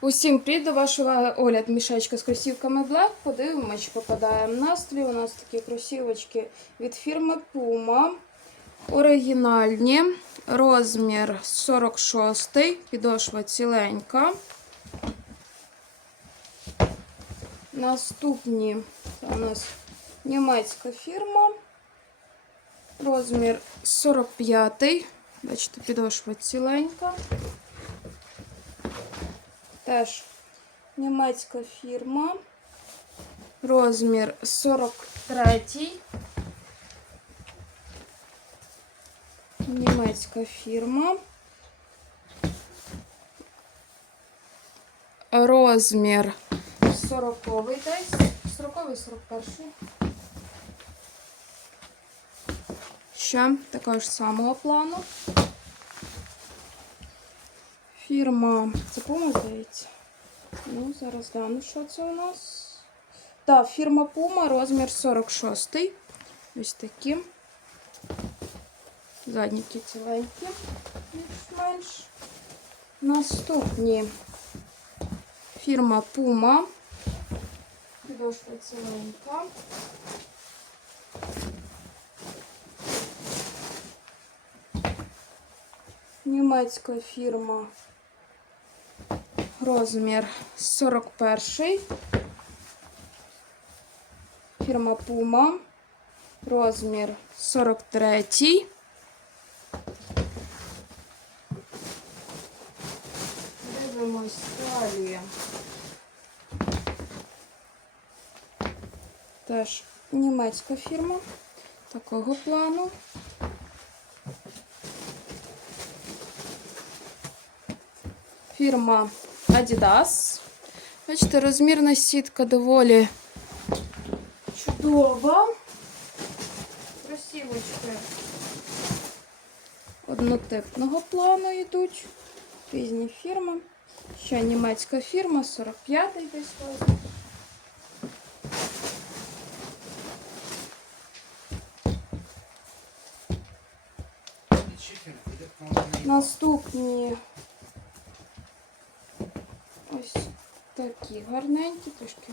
Усім привіт, до вашого огляд мішечка з кросівками Black. Подивимось, що попадає в настрій. У нас такі кросівочки від фірми Puma. Оригінальні. Розмір 46, підошва ціленька. Наступні у нас німецька фірма. Розмір 45. Бачите, підошва ціленька. Теж німецька фірма. Розмір 43. Німецька фірма. Розмір 40 десь. 40 41 Ще такого ж самого плану. Фірма. Це Puma, здається. Ну, зараз гляну, що це у нас. Так, фірма Puma, розмір 46. Ось такі. Задніки ціленькі, більш-менш. Наступні фірма Puma. Підошва ціленька. Німецька фірма. Розмір 41. Фірма Puma. Розмір 43. Дивимось далі. Теж німецька фірма такого плану. Фірма Adidas. Бачите, розмірна сітка доволі чудова. Кросівочки однотипного плану йдуть. Різні фірми. Ще німецька фірма, 45-й десь розмір. Наступні ось такі гарненькі, трішки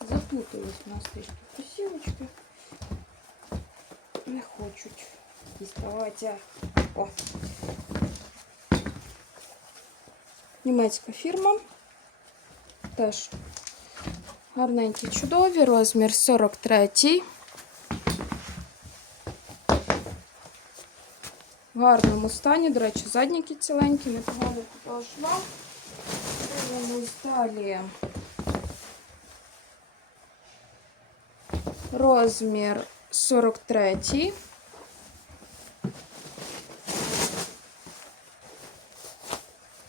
запутались у нас трішки кросівочки. Не хочуть діставатися. О. Німецька фірма. Теж гарненькі, чудові, розмір 43. В гарному стані, до речі, задніки ціленькі, непогано підошва. Дивимось далі. Розмір 43.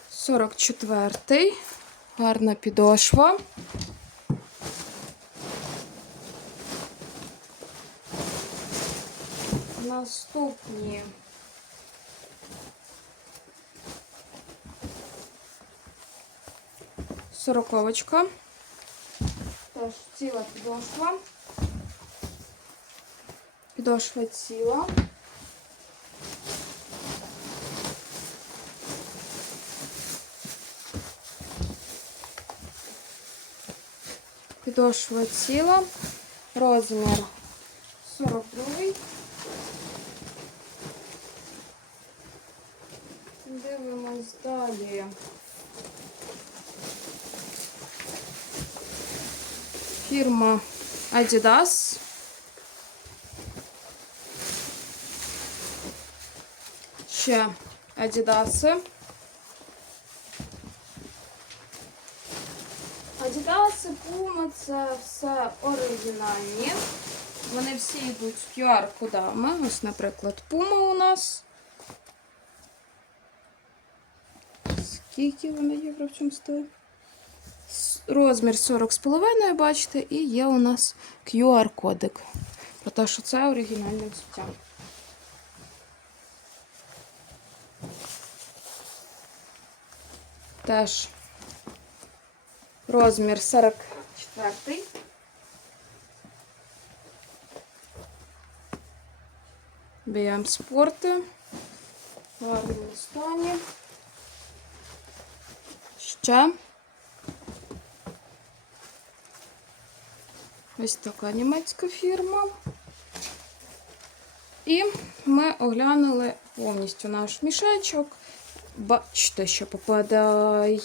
Сорок четвертий. Гарна підошва. Наступні. Сороковочка. Теж ціла підошва. Підошва ціла. Підошва ціла. Розмір 42. Дивимось далі. Фірма Adidas. Ще Адідаси. Адідаси, Puma це все оригінальні. Вони всі йдуть з QR-кодами. Ось, наприклад, Puma у нас. Скільки вони євро в цьому стоїть? Розмір 40,5, бачите, і є у нас QR-кодик. Про те, що це оригінальне взуття. Теж розмір 44. BM спорти. В гарному стані. Ще Ось така німецька фірма. І ми оглянули повністю наш мішечок. Бачите, що попадає